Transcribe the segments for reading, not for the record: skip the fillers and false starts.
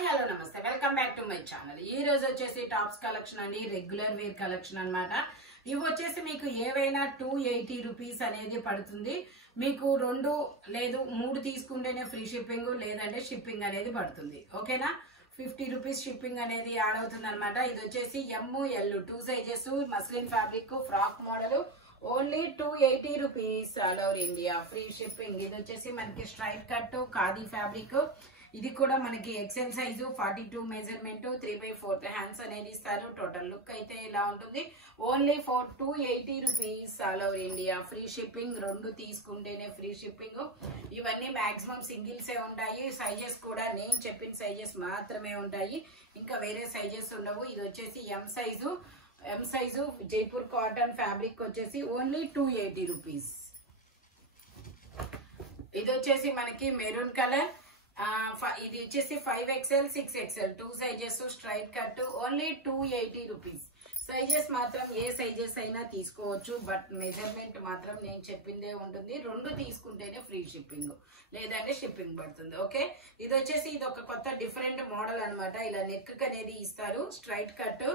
Hi hello నమస్తే welcome back to my channel. ఈ రోజు వచ్చేసి టాప్స్ కలెక్షన్ అండి, రెగ్యులర్ వేర్ కలెక్షన్ అన్నమాట. ఇవి వచ్చేసి మీకు ఏవైనా 280 రూపీస్ అనేది పడుతుంది. మీకు 2 లేదు 3 తీసుకుంటేనే ఫ్రీ షిప్పింగ్, లేదంటే షిప్పింగ్ అనేది పడుతుంది. ఓకేనా, 50 రూపీస్ షిప్పింగ్ అనేది యాడ్ అవుతుంది అనమాట. ఇది వచ్చేసి ML 2 sizes muslin fabric frock model, only 280 rupees all over India free shipping. ఇది వచ్చేసి మనకి స్ట్రైట్ కట్ ఖాదీ ఫ్యాబ్రిక్. ఇది కూడా మనకి ఎక్సెల్ సైజు 42 మెజర్మెంట్ 3/4 హ్యాండ్స్ అనేది ఇస్తారు. టోటల్ లుక్ అయితే ఇలా ఉంటుంది. Only for 280 rupees all over India free shipping. 2 తీసుకుంటేనే ఫ్రీ షిప్పింగ్. ఇవన్నీ మాక్సిమం సింగిల్సే ఉంటాయి. సైజెస్ కూడా నేను చెప్పిన సైజెస్ మాత్రమే ఉంటాయి, ఇంకా వేరే సైజెస్ ఉండవు. ఇది వచ్చేసి M size Jaipur cotton fabric వచ్చేసి ఓన్లీ 280 రూపీస్. ఇది వచ్చేసి మనకి మెరూన్ కలర్. ఇది వచ్చేసి 5XL 6XL 2 sizes straight cut, only 280 rupees. Sizes మాత్రం ఏ సైజెస్ అయినా తీసుకోవచ్చు, బట్ మెజర్మెంట్ మాత్రం నేను చెప్పిందే ఉంటుంది. 2 తీసుకుంటేనే ఫ్రీ షిప్పింగ్, లేదంటే షిప్పింగ్ పడుతుంది. ఓకే, ఇది వచ్చేసి ఇది ఒక కొత్త డిఫరెంట్ మోడల్ అనమాట. ఇలా నెక్ అనేది ఇస్తారు. స్ట్రైట్ కట్,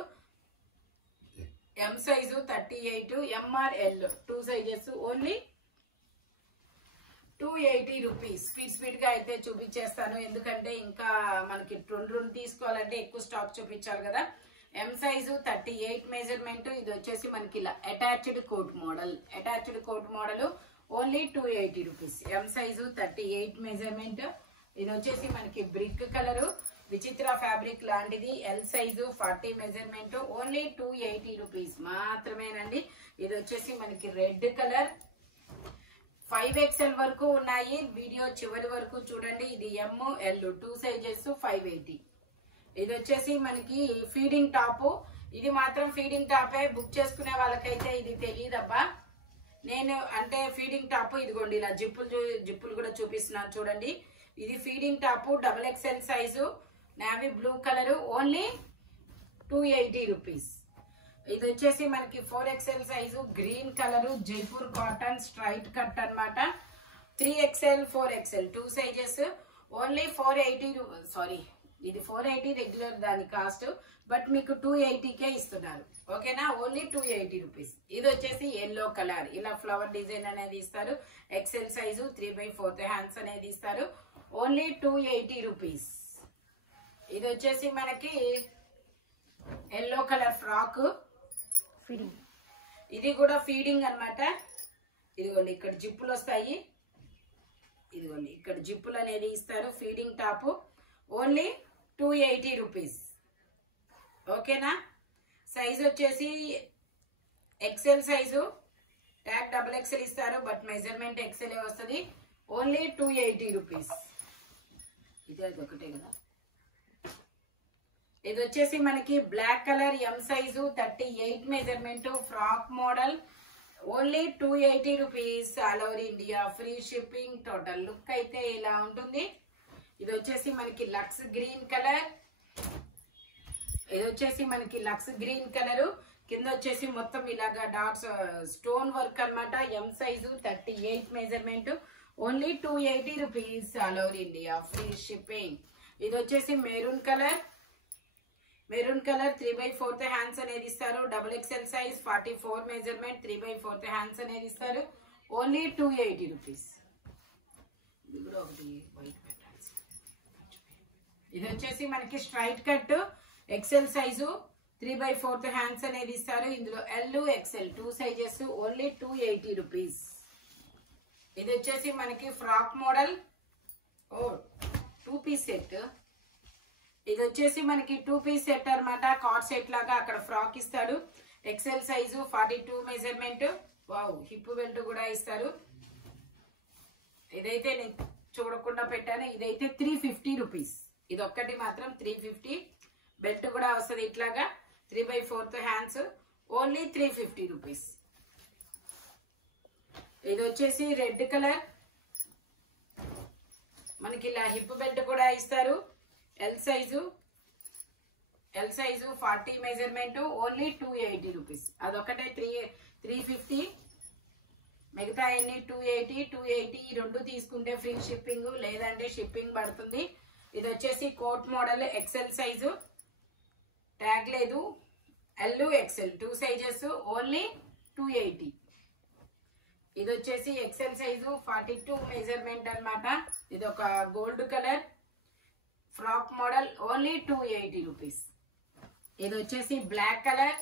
ఎం size 38, MRL 2 sizes, only 280 rupees. Speed గా అయితే చూపించేస్తాను, ఎందుకంటే ఇంకా మనకి 2 తీసుకోవాలంటే ఎక్కువ స్టాక్ చూపించాలి కదా. M size 38 measurement. ఇది వచ్చేసి మనకి ఇలా attached coat model, only 280 rupees. M size 38 measurement. ఇది వచ్చేసి మనకి బ్రిక్ కలర్ విచిత్ర ఫ్యాబ్రిక్ లాంటిది. L size 40 measurement, only 280 rupees మాత్రమేనండి. ఇది వచ్చేసి మనకి రెడ్ కలర్. 5XL వరకు ఉన్నాయి, వీడియో చివరి వరకు చూడండి. ఇది ML 2 సైజెస్ 580. ఇది వచ్చేసి మనకి ఫీడింగ్ టాప్. ఇది మాత్రం ఫీడింగ్ టాపే. బుక్ చేసుకునే వాళ్ళకైతే ఇది తెలియదబ్బా. నేను అంటే ఫీడింగ్ టాప్ ఇదిగోండి, ఇలా జిప్పులు కూడా చూపిస్తున్నాను చూడండి. ఇది feeding top XXL size navy blue colour, only 280 rupees. ఇది వచ్చేసి మనకి 4XL size green colour Jaipur cotton straight cut అన్నమాట. 3XL 4XL 2 sizes, only 480. Sorry, ఇది 480 రెగ్యులర్ దాని కాస్ట్, బట్ మీకు 280కే ఇస్తున్నారు. ఓకేనా, ఓన్లీ 280 రూపీస్. ఇది వచ్చేసి ఎల్లో కలర్, ఇలా ఫ్లవర్ డిజైన్ అనేది ఇస్తారు. XL సైజు 3/4 హ్యాండ్స్ అనేది ఇస్తారు, ఓన్లీ 280 రూపీస్. ఇది వచ్చేసి మనకి ఎల్లో కలర్ ఫ్రాక్. ఇది కూడా ఫీడింగ్ అన్నమాట. ఇదిగోండి ఇక్కడ జిప్పులు వస్తాయి, ఇదిగోండి ఇక్కడ జిప్పులు అనేది ఇస్తారు. Feeding top, only 280 rupees. ఓకేనా, సైజ్ వచ్చేసి XL సైజు, ట్యాగ్ XXL ఇస్తారు, బట్ మెజర్మెంట్ XL వస్తుంది. Only 280 rupees. ఇది ఒకటే కదా. ఇది వచ్చేసి మనకి black colour M size 38 measurement frock model, only 280 rupees all over India free shipping. Total look అయితే ఇలా ఉంటుంది. ఇది వచ్చేసి మనకి లక్స్ గ్రీన్ కలర్. కింద వచ్చేసి మొత్తం ఇలాగా డాట్స్ స్టోన్ వర్క్ అన్నమాట. ఎం size 38 measurement, only 280 rupees all over India free shipping. ఇది వచ్చేసి మెరూన్ కలర్ 3/4 హ్యాండ్స్ అనేది ఇస్తారు. XXL సైజ్ 44 మెజర్మెంట్ 3/4 హ్యాండ్స్ అనేది ఇస్తారు, ఓన్లీ 280 రూపీస్. ఇది కూడా ఒకటి వైట్ పెట్టాల్సి. ఇది వచ్చేసి మనకి straight cut XL size 3/4 hands అనేది ఇస్తారు. ఇందులో L XL 2 sizes, only 280 rupees. ఇది వచ్చేసి మనకి ఫ్రాక్ మోడల్, 2 పీస్ సెట్. ఇది వచ్చేసి మనకి 2 పీస్ సెట్ అనమాట. కార్డ్ సెట్ లాగా అక్కడ ఫ్రాక్ ఇస్తాడు. XL size 42 measurement. Wow, hip belt కూడా ఇస్తారు. ఇదైతే నేను చూడకుండా పెట్టాను. ఇదైతే 350 రూపీస్. ఇది ఒక్కటి మాత్రం 350. బెల్ట్ కూడా వస్తుంది ఇట్లాగా 3/4 హ్యాండ్స్, ఓన్లీ 350 రూపీస్. ఇది వచ్చేసి రెడ్ కలర్. మనకి ఇలా హిప్ బెల్ట్ కూడా ఇస్తారు. L size 40 measurement, only 280 rupees. అదొకటే 350. మిగతా అన్ని 280 280 రెండు తీసుకుంటే ఫ్రీ షిప్పింగ్, లేదంటే షిప్పింగ్ పడుతుంది. ఇది వచ్చేసి coat model XL size, tag లేదు, ఎల్ ఎక్సెల్ 2 సైజెస్, ఓన్లీ 280. ఇది వచ్చేసి ఎక్సెల్ సైజు 42 మెజర్మెంట్ అన్నమాట. ఇది ఒక gold colour frock model, only 280 rupees. ఇది వచ్చేసి బ్లాక్ కలర్,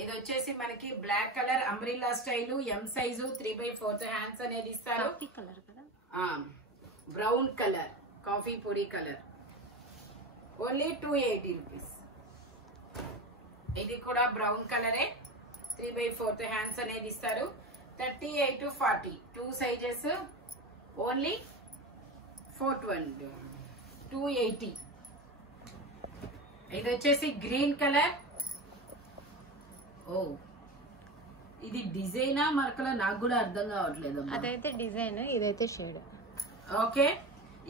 ఇది వచ్చేసి మనకి black colour umbrella style, M size, 3/4 hands అనేది ఇస్తారు. బ్రౌన్ కలర్, కాఫీ పొడి కలర్, ఓన్లీ 280 రూపీస్. ఇది కూడా బ్రౌన్ కలరే, 3/4 హ్యాండ్స్ అనేది ఇస్తారు. 38 to 40 2 సైజెస్, ఓన్లీ 280. ఇది వచ్చేసి గ్రీన్ కలర్. ఓ ఇది డిజైనా మరకలో నాకు కూడా అర్థం కావట్లేదు. అదైతే డిజైన్, ఇదైతే షేడ్. ఓకే,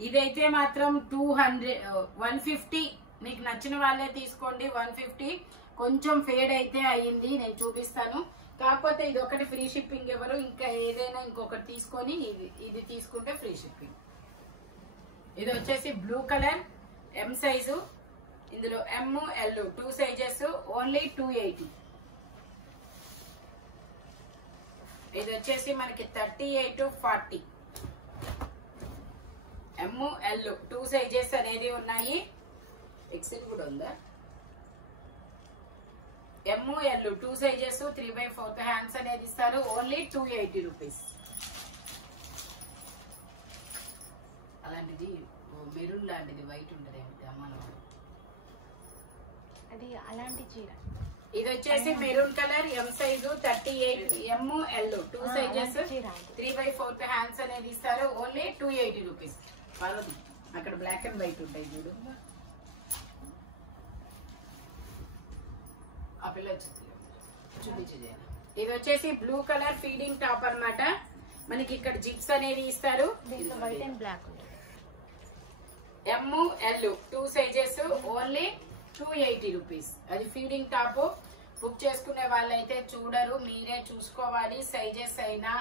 ఇదైతే మాత్రం 150. మీకు నచ్చిన వాళ్ళే తీసుకోండి. 150. కొంచెం ఫేడ్ అయితే అయ్యింది, నేను చూపిస్తాను. కాకపోతే ఇది ఒకటి ఫ్రీ షిప్పింగ్ ఎవరు, ఇంకా ఏదైనా ఇంకొకటి తీసుకొని ఇది తీసుకుంటే ఫ్రీ షిప్పింగ్. ఇది వచ్చేసి బ్లూ కలర్, ఎం సైజు, ఇందులో ఎం ఎల్ 2 సైజెస్, ఓన్లీ 280. ఇది వచ్చేసి మనకి 38 to 40 ఎం ఎల్ 2 సైజెస్ అనేది ఉన్నాయి. ఎక్సెల్ కూడా ఉందా? ఎం ఎల్ 2 సైజెస్, 3/4 హ్యాండ్స్ అనేది ఇస్తారు. Only 280 rupees. అలాంటిది మెరూన్ లాంటిది వైట్ ఉంటుంది అమ్మలో, అది అలాంటి చీర. ఇది వచ్చేసి మెరూన్ కలర్, ఎం సైజు, 38, ఎం ఎల్ 2 సైజెస్, 3/4 హ్యాండ్స్ అనేది ఇస్తారు. Only 280 rupees. పర్వది అక్కడ బ్లాక్ అండ్ వైట్ ఉంటాయి చూడు, ఆ పిల్ల చూపించేది. ఇది వచ్చేసి బ్లూ కలర్ ఫీడింగ్ టాప్ అన్నమాట. మనకి ఇక్కడ జిప్స్ అనేది ఇస్తారు. White and black. M L 2 sizes, only 280 rupees. అది ఫీడింగ్ టాప్. బుక్ చేసుకునే వాళ్ళైతే చూడరు, మీరే చూసుకోవాలి. సైజెస్ అయినా,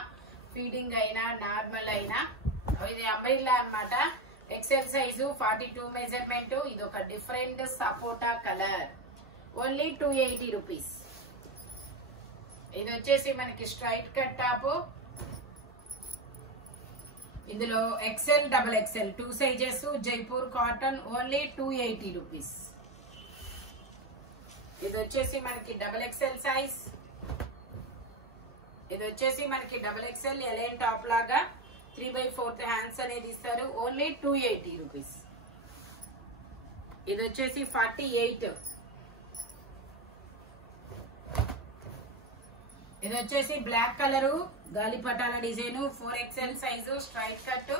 ఫీడింగ్ అయినా, నార్మల్ అయినా. ఇది అంబ్రెల్లా అన్నమాట. XL size, 42 measurement. ఇది ఒక డిఫరెంట్ సపోటా కలర్, ఓన్లీ 280 రూపీస్. ఇది వచ్చేసి మనకి స్ట్రైట్ కట్ టాప్. ఇందులో XL, double XL 2 sizes, Jaipur cotton, only 280 rupees. ఇది వచ్చేసి మనకి డబుల్ ఎక్సెల్ సైజ్. ఇది వచ్చేసి మనకి డబుల్ ఎక్సెల్ ఎలైన్ టాప్ లాగా 3/4 హ్యాండ్స్ అనేది ఇస్తారు. Only 280 rupees. ఇది వచ్చేసి 48. ఇది వచ్చేసి బ్లాక్ కలరు, గాలిపటాల design, 4XL size, straight cut,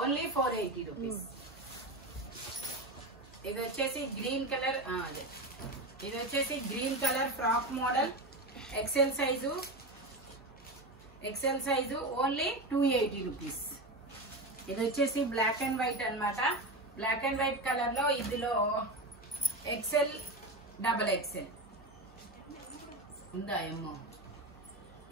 only 480 rupees. ఇది వచ్చేసి గ్రీన్ కలర్, అదే ఇది వచ్చేసి green colour frock model, XL size, only 280 rupees. ఇది వచ్చేసి బ్లాక్ అండ్ వైట్ అన్నమాట. బ్లాక్ అండ్ వైట్ కలర్ లో ఇందులో ఎక్సెల్, డబుల్ ఎక్సెల్ ఉందా ఏమో.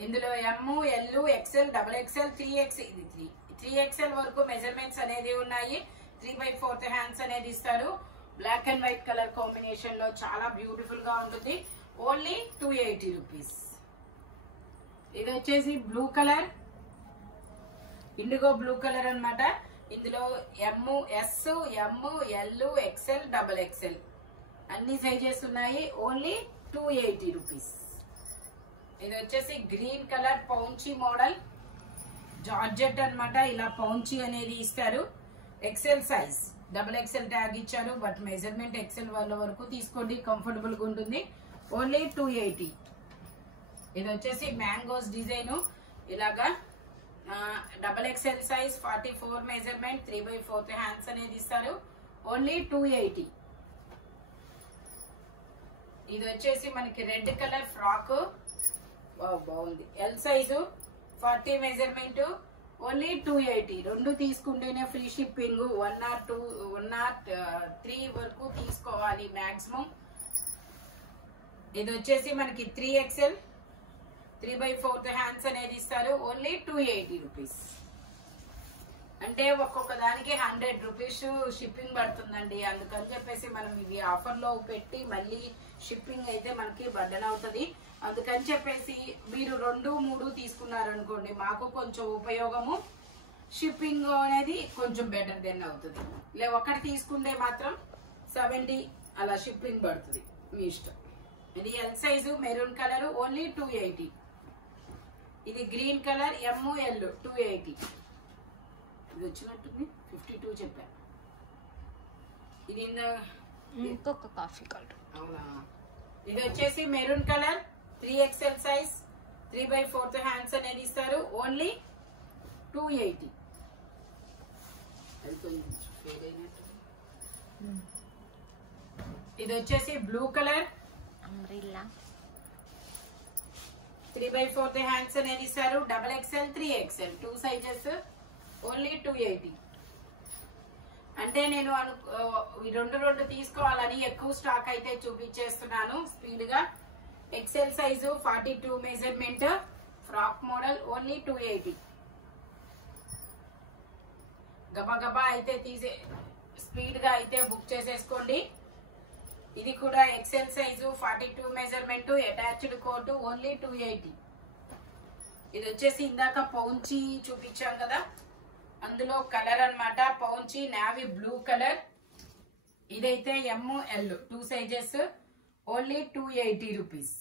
ఇందులో M L XL, double XL, 3XL వరకు మెజర్మెంట్స్ అనేది ఉన్నాయి. 3/4 హ్యాండ్స్ అనేది ఇస్తారు. Black and white colour combination లో చాలా బ్యూటిఫుల్ గా ఉంటుంది. Only 280 rupees. ఇది వచ్చేసి blue colour, indigo blue colour అన్నమాట. ఇందులో M S, M L, XL, double XL అన్ని సైజెస్ ఉన్నాయి. Only 280 rupees. ఇది వచ్చేసి గ్రీన్ కలర్ పౌంచి మోడల్, జార్జెట్ అన్నమాట. ఇలా పౌంచి అనేది ఇస్తారు. XL size, double XL tag ఇచ్చారు, బట్ మెజర్మెంట్ ఎక్సెల్ వాళ్ళ వరకు తీసుకోండి, కంఫర్టబుల్ గా ఉంటుంది. ఓన్లీ 280. ఇది వచ్చేసి మ్యాంగోస్ డిజైన్ ఇలాగా, double XL size, 44 measurement, 3/4 hands అనేది ఇస్తారు. ఓన్లీ 280. ఇది వచ్చేసి మనకి రెడ్ కలర్ ఫ్రాక్, బాగుంది. L size, 40 measurement, only 280. 2 తీసుకుంటేనే ఫ్రీ షిప్పింగ్. 1 or 2, 1 or 3 వరకు తీసుకోవాలి మాక్సిమం. ఇది వచ్చేసి మనకి 3XL, 3/4 హ్యాండ్స్ అనేది ఇస్తారు. Only 280 rupees. అంటే ఒక్కొక్క దానికి 100 రూపీస్ షిప్పింగ్ పడుతుందండి. అందుకని చెప్పేసి మనం ఇవి ఆఫర్లో పెట్టి మళ్ళీ షిప్పింగ్ అయితే మనకి బర్డెన్ అవుతుంది. అందుకని చెప్పేసి మీరు 2, 3 తీసుకున్నారనుకోండి మాకు కొంచెం ఉపయోగము, షిప్పింగ్ అనేది కొంచెం బెటర్ దెన్ అవుతుంది. ఒకటి తీసుకుంటే మాత్రం 70 అలా షిప్పింగ్ పడుతుంది, మీ ఇష్టం. ఇది L size maroon colour only 280. ఇది గ్రీన్ కలర్ ML 280. ఇది వచ్చినట్టుంది 52 చెప్పాను. ఇది ఇంకొక కాఫీ కలర్. అవునా? ఇది వచ్చేసి maroon colour 3XL size 3/4 hands అనేది ఇస్తారు ఓన్లీ 280. ఇది వచ్చేసి బ్లూ కలర్ అంబ్రెల్లా 3/4 హ్యాండ్స్ అనేది ఇస్తారు. XXL 3XL 2 sizes only 280. అంటే నేను రెండు తీసుకోవాలని ఎక్కువ స్టాక్ అయితే చూపించేస్తున్నాను స్పీడ్ గా. XL size 42 measurement frock model only 280. గబా అయితే స్పీడ్ గా అయితే బుక్ చేసేసుకోండి. ఇది కూడా XL size 42 measurement attached coat only 280. ఇది వచ్చేసి ఇందాక పౌంచి చూపించాం కదా, అందులో కలర్ అన్నమాట. పౌంచి నావీ బ్లూ కలర్. ఇదైతే ML 2 sizes only 280 rupees.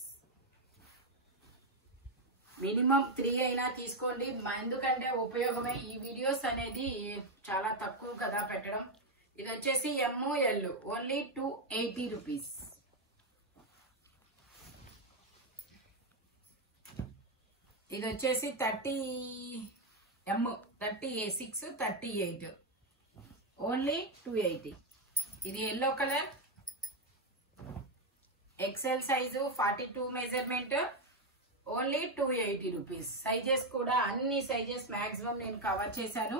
Minimum 3 అయినా తీసుకోండి, ఎందుకంటే ఉపయోగమే. ఈ వీడియోస్ అనేది చాలా తక్కువ కదా పెట్టడం. ఇది వచ్చేసి ML ఓన్లీ 280 రూపీస్. ఇది వచ్చేసి 38 ఓన్లీ 280. ఇది yellow colour XL size 42 measurement only 280 rupees. Sizes కూడా అన్ని సైజెస్ మాక్సిమం నేను కవర్ చేశాను.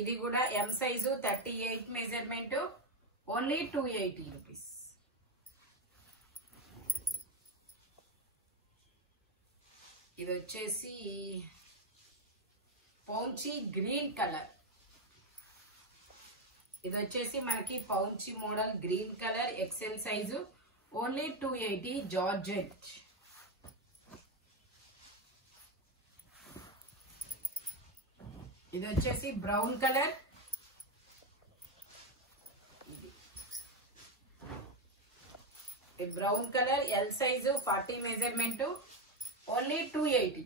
ఇది కూడా M size 38 measurement only 280 rupees. ఇది వచ్చేసి పౌంచి గ్రీన్ కలర్. ఇది వచ్చేసి మనకి పౌంచి model green colour XL size only 280 georgette. ఇది వచ్చేసి brown colour. Brown colour L size 40 measurement only 280.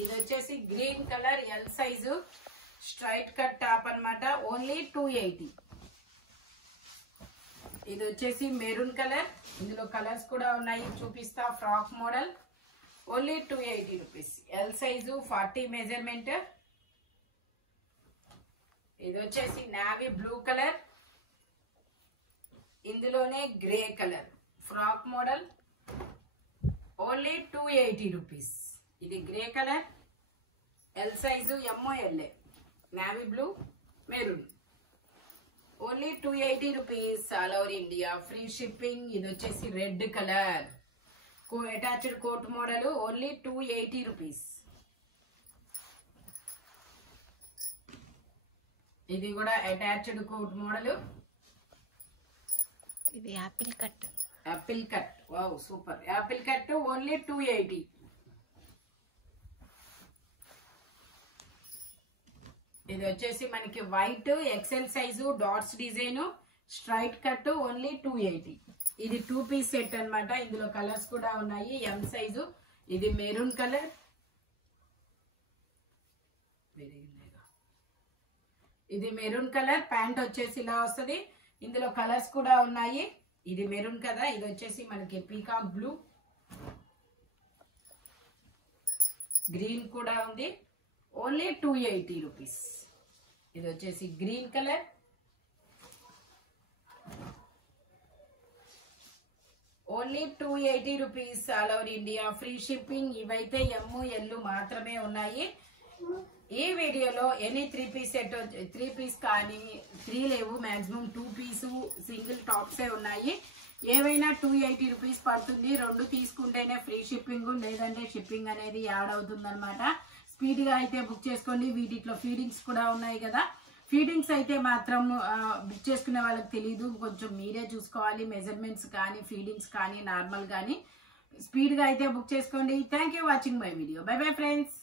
ఇది వచ్చేసి green colour L size straight cut top అన్నమాట ఓన్లీ 280. ఇది వచ్చేసి మెరూన్ కలర్. ఇందులో కలర్స్ కూడా ఉన్నాయి, చూపిస్తా. Frock model only 280 rupees. L size 40 measurement. ఇది వచ్చేసి నావీ బ్లూ కలర్, ఇందులోనే grey colour frock model only 280 rupees. ఇది grey colour L size ML navy blue maroon only 280 rupees. All over India free shipping. ఇది వచ్చేసి red colour attached coat model only 280 rupees. ఇది కూడా attached coat model. ఇది apple cut. Apple cut, wow super. Apple cut only 280. ఇది వచ్చేసి మనకి white XL size dots design straight cut only 280. ఇది 2 piece set అన్నమాట. ఇందులో కలర్స్ కూడా ఉన్నాయి. M size. ఇది మెరూన్ కలర్. ఇది మెరూన్ కలర్. ప్యాంట్ వచ్చేసి ఇలా వస్తుంది. ఇందులో కలర్స్ కూడా ఉన్నాయి. ఇది మెరూన్ కదా. ఇది వచ్చేసి మనకి పీకాక్ బ్లూ, గ్రీన్ కూడా ఉంది ఓన్లీ 280 రూపీస్. ఇది వచ్చేసి green colour. Only 280 rupees. All over India free shipping. ఇవైతే ML మాత్రమే ఉన్నాయి. ఈ వీడియోలో ఎనీ 3 పీస్ సెట్ 3 పీస్ కానీ 3 లేవు, మాక్సిమం 2 పీసు సింగిల్ టాప్సే ఉన్నాయి. ఏవైనా 280 రూపీస్ పడుతుంది. 2 తీసుకుంటేనే ఫ్రీ షిప్పింగ్, లేదంటే షిప్పింగ్ అనేది యాడ్ అవుతుంది అనమాట. స్పీడ్ గా అయితే బుక్ చేసుకోండి. వీటిలో ఫీడింగ్స్ కూడా ఉన్నాయి కదా. ఫీడింగ్స్ అయితే మాత్రం బుక్ చేసుకునే వాళ్ళకి తెలియదు, కొంచెం మీరే చూసుకోవాలి. మెజర్మెంట్స్ కానీ ఫీడింగ్స్ కానీ నార్మల్ కానీ స్పీడ్ గా అయితే బుక్ చేసుకోండి. Thank you watching my video. By bye friends.